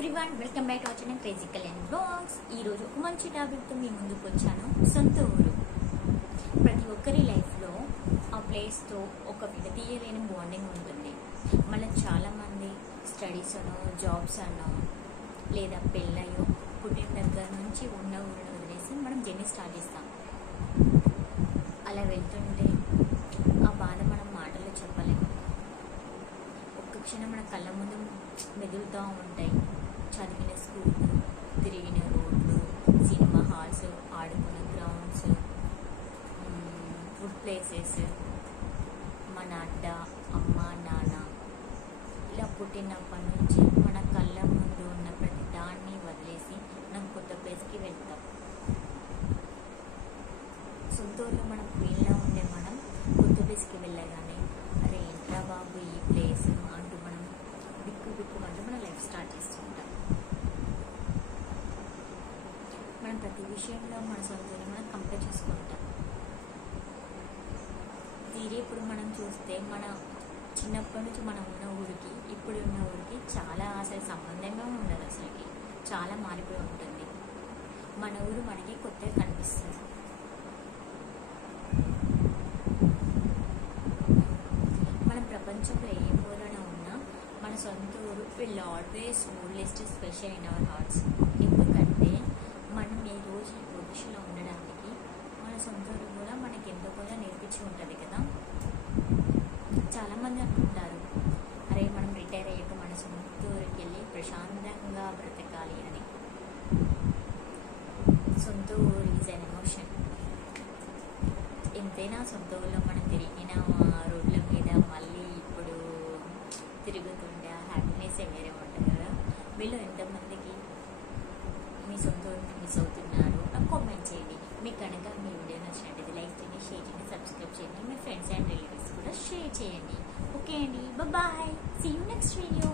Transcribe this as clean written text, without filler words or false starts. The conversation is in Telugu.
Everyone, welcome back to our channel crazy Kalyan blogs. ఈరోజు ఒక మంచి టాపిక్తో మీ ముందుకు వచ్చాను. సొంత ఊరు. ప్రతి ఒక్కరి లైఫ్లో ఆ ప్లేస్తో ఒక విడదీయలేని బాండింగ్ ఉంటుంది. మళ్ళీ చాలామంది స్టడీస్ అనో, జాబ్స్ అనో, లేదా పెళ్ళయో, పుట్టిన దగ్గర నుంచి ఉన్న ఊరిని వదిలేసి మనం జర్నీ స్టార్ట్ చేస్తాం. అలా వెళ్తుంటే ఆ బాధ మనం మాటల్లో చెప్పలేము. ఒక్క క్షణం మన కళ్ళ ముందు మెదులుతూ ఉంటాయి. చదివిన స్కూల్, తిరిగిన రోడ్లు, సినిమా హాల్స్, ఆడుకున్న గ్రౌండ్స్, ఫుడ్ ప్లేసెస్, మన అడ్డ, అమ్మ, నాన్న, ఇలా పుట్టినప్పటి నుంచి మన కళ్ళ ముందు ఉన్న ప్రతి దాన్ని వదిలేసి మనం కొత్త ప్లేస్కి వెళ్తాం. సొంత ఊళ్ళో మనం వీళ్ళలో ఉండే మనం కొత్త ప్లేస్కి వెళ్ళగానే అరే ఏంట్రా బాబు ఈ ప్లేస్ అంటూ మనం బిక్కు అంటూ మన లైఫ్ స్టార్ట్ చేస్తుంటాం. మనం ప్రతి విషయంలో మన సొంత ఊరిని మనం కంపేర్ చేసుకుంటాం. తీరే ఇప్పుడు మనం చూస్తే మన చిన్నప్పటి నుంచి మనం ఉన్న ఊరికి ఇప్పుడు ఉన్న ఊరికి చాలా అసలు సంబంధంగా ఉండదు. అసలుకి చాలా మారిపోయి ఉంటుంది. మన ఊరు మనకి కొత్తగా కనిపిస్తుంది. మనం ప్రపంచంలో ఏ మూలన ఉన్నా మన సొంత ఊరు will always list special in our hearts. ఎందుకంటే మనం ఈ రోజు ఈ పొజిషన్లో ఉండడానికి మన సొంత ఊరు కూడా మనకి ఎంతో కూడా నేర్పించి ఉంటుంది కదా. చాలామంది అనుకుంటారు అరే మనం రిటైర్ అయ్యాక మన సొంత ఊరికి వెళ్ళి ప్రశాంతంగా బ్రతకాలి అని. సొంత ఊరు ఈజ్ అన్ ఎమోషన్. ఎంతైనా సొంత ఊళ్ళో మనం తిరిగిన రోడ్ల మీద మళ్ళీ ఇప్పుడు తిరుగుతుండే హ్యాపీనెస్ వేరే ఉంటుంది కదా. మీలో ఎంతమందికి మీ సొంత ఊరిని మిస్ అవుతున్నారు నాకు కామెంట్ చేయండి. మీకు కనుక మీ వీడియో నచ్చినట్టయితే లైక్ చేయండి, షేర్ చేయండి, సబ్స్క్రైబ్ చేయండి. మీ ఫ్రెండ్స్ అండ్ రిలేటివ్స్ కూడా షేర్ చేయండి. ఓకే అండి, bye. See you next video.